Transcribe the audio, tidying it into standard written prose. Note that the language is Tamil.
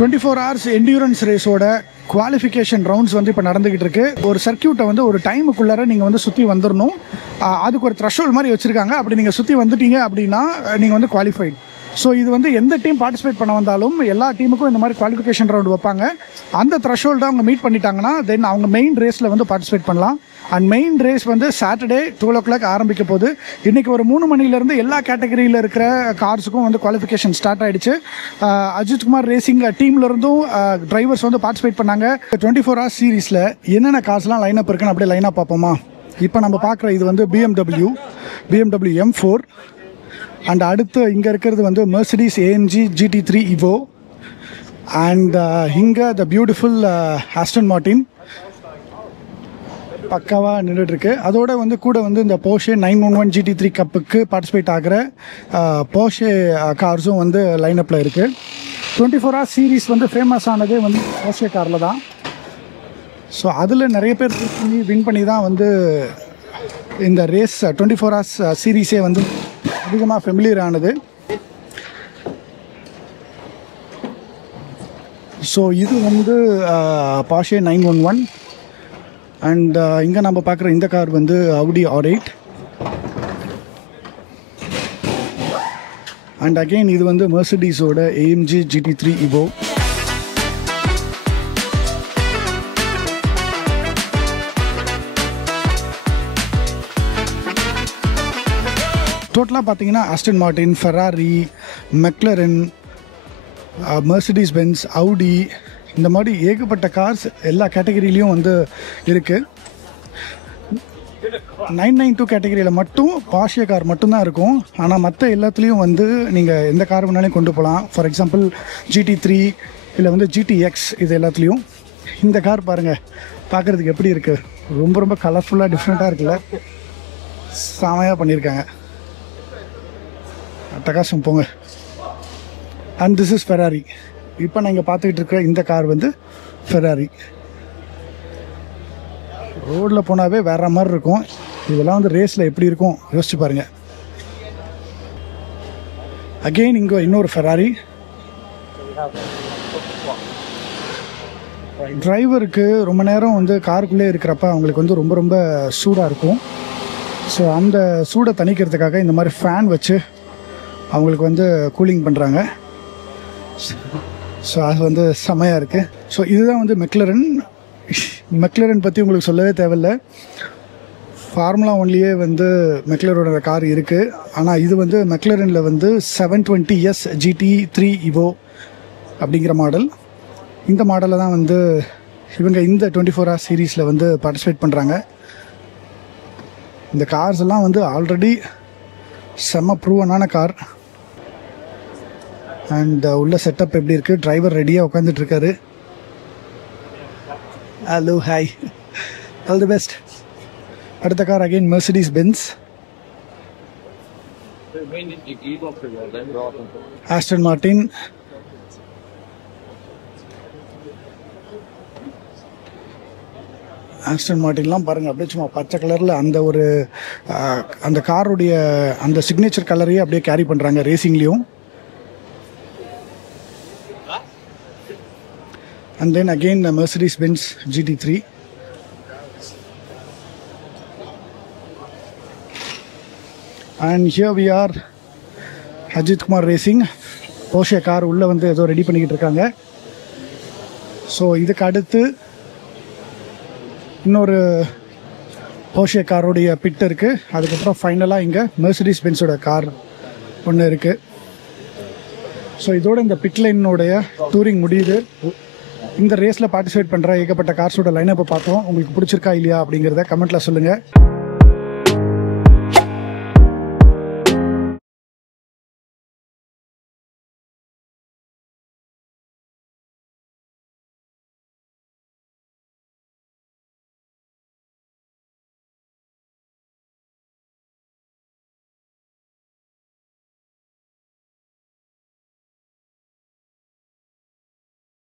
24 hours endurance ரேஸோட குவாலிஃபிகேஷன் ரவுண்ட்ஸ் வந்து இப்போ நடந்துகிட்டு இருக்கு. ஒரு சர்க்கியூட்டை வந்து ஒரு டைமுக்குள்ளார நீங்கள் வந்து சுற்றி வந்துடணும். அதுக்கு ஒரு த்ரெஷோல்ட் மாதிரி வச்சுருக்காங்க. அப்படி நீங்கள் சுற்றி வந்துட்டீங்க அப்படின்னா நீங்கள் வந்து குவாலிஃபைட். ஸோ இது வந்து எந்த டீம் பார்ட்டிசிபேட் பண்ண வந்தாலும் எல்லா டீமுக்கும் இந்த மாதிரி குவாலிஃபிகேஷன் ரவுண்ட் வைப்பாங்க. அந்த த்ரெஷோல்டை அவங்க மீட் பண்ணிட்டாங்கன்னா தென் அவங்க மெயின் ரேஸில் வந்து பார்ட்டிசிபேட் பண்ணலாம். அண்ட் மெயின் ரேஸ் வந்து சாட்டர்டே 12 o'clock ஆரம்பிக்க போகுது. இன்றைக்கி ஒரு 3 மணிலேருந்து எல்லா கேட்டகரியில் இருக்கிற கார்ஸுக்கும் வந்து குவாலிஃபிகேஷன் ஸ்டார்ட் ஆகிடுச்சு. அஜித்குமார் ரேசிங் டீம்லேருந்தும் டிரைவர்ஸ் வந்து பார்ட்டிசிபேட் பண்ணாங்க. 24 hours சீரீஸில் என்னென்ன கார்ஸ்லாம் லைனப் இருக்குன்னு அப்படியே லைனாக பார்ப்போமா. இப்போ நம்ம பார்க்குற இது வந்து BMW M4. அண்ட் அடுத்து இங்கே இருக்கிறது வந்து Mercedes AMG GT3 Evo. And இங்கே த பியூட்டிஃபுல் ஆஸ்டன் மார்டின் பக்காவாக நின்றுட்டுருக்கு. அதோட வந்து கூட வந்து இந்த Porsche 911 GT3 கப்புக்கு பார்ட்டிசிபேட் ஆகிற Porsche கார்ஸும் வந்து லைனப்பில் இருக்குது. 24 hours சீரீஸ் வந்து ஃபேமஸ் ஆனதே வந்து Porsche காரில் தான். ஸோ அதில் நிறைய பேர் வின் பண்ணி தான் வந்து இந்த ரேஸ் 24 hours சீரீஸே வந்து அதிகமாக ஃபெமிலியர் ஆனது. ஸோ இது வந்து Porsche 911. அண்ட் இங்கே நம்ம பார்க்குற இந்த கார் வந்து Audi R8. அண்ட் அகெயின் இது வந்து Mercedesோட AMG GT3 Evo. டோட்டலாக பார்த்தீங்கன்னா Aston Martin, Ferrari, McLaren, Mercedes Benz, Audi இந்த மாதிரி ஏகப்பட்ட கார்ஸ் எல்லா கேட்டகரியிலையும் வந்து இருக்குது. 992 கேட்டகரியில் மட்டும் Porsche கார் மட்டும்தான் இருக்கும். ஆனால் மற்ற எல்லாத்துலேயும் வந்து நீங்கள் எந்த கார் வேணாலும் கொண்டு போகலாம். ஃபார் எக்ஸாம்பிள் GT3 இல்லை வந்து GTX இது எல்லாத்துலேயும். இந்த கார் பாருங்கள் பார்க்குறதுக்கு எப்படி இருக்குது. ரொம்ப ரொம்ப கலர்ஃபுல்லாக டிஃப்ரெண்ட்டாக இருக்குல்ல. செமையாக பண்ணியிருக்காங்க. அட்டகாசம் போங்க. And this is Ferrari. இப்போ நீங்கள் பார்த்துக்கிட்டு இருக்கிற இந்த கார் வந்து ஃபெராரி. ரோடில் போனாவே வேற மாதிரி இருக்கும். இதெல்லாம் வந்து ரேஸில் எப்படி இருக்கும் யோசிச்சு பாருங்கள். அகெயின் இங்கே இன்னொரு ஃபெராரி. டிரைவருக்கு ரொம்ப நேரம் வந்து காருக்குள்ளே இருக்கிறப்ப அவங்களுக்கு வந்து ரொம்ப ரொம்ப சூடாக இருக்கும். ஸோ அந்த சூடை தணிக்கிறதுக்காக இந்த மாதிரி ஃபேன் வச்சு அவங்களுக்கு வந்து கூலிங் பண்ணுறாங்க. ஸோ அது வந்து செமையாக இருக்குது. ஸோ இதுதான் வந்து மெக்லரன் பற்றி உங்களுக்கு சொல்லவே தேவையில்லை. ஃபார்முலா ஒன்லியே வந்து மெக்லரோட கார் இருக்குது. ஆனால் இது வந்து மெக்லரனில் வந்து 720S GT3 Evo அப்படிங்கிற மாடல். இந்த மாடலில் தான் வந்து இவங்க இந்த 24 hours சீரீஸில் வந்து பார்ட்டிசிபேட் பண்ணுறாங்க. இந்த கார்ஸ் எல்லாம் வந்து ஆல்ரெடி செம்ம ப்ரூவனான கார். அண்ட் உள்ள செட்டப் எப்படி இருக்குது. டிரைவர் ரெடியாக உட்காந்துட்ருக்காரு. Hello hi all the best. அடுத்த car again Mercedes Benz, Aston Martin, Aston மார்டின்லாம் பாருங்கள் அப்படியே சும்மா பச்சை கலரில் அந்த காருடைய அந்த சிக்னேச்சர் கலரையே அப்படியே கேரி பண்ணுறாங்க ரேசிங்லேயும். And then again the Mercedes Benz GT3. And here we are Ajithkumar Racing. Porsche car உள்ளே வந்து ஏதோ ரெடி பண்ணிக்கிட்டு இருக்காங்க. ஸோ இதுக்கு அடுத்து இன்னொரு Porsche காரோடைய பிட் இருக்குது. அதுக்கப்புறம் ஃபைனலாக இங்கே Mercedes Benzோட கார் ஒன்று இருக்குது. ஸோ இதோட இந்த பிட் லைனோடைய டூரிங் முடியுது. இந்த ரேஸில் பார்ட்டிசிபேட் பண்ணுற ஏகப்பட்ட கார்ஸோட லைனப்பை பார்த்தோம். உங்களுக்கு பிடிச்சிருக்கா இல்லையா அப்படிங்கிறத கமெண்ட்டில் சொல்லுங்கள்.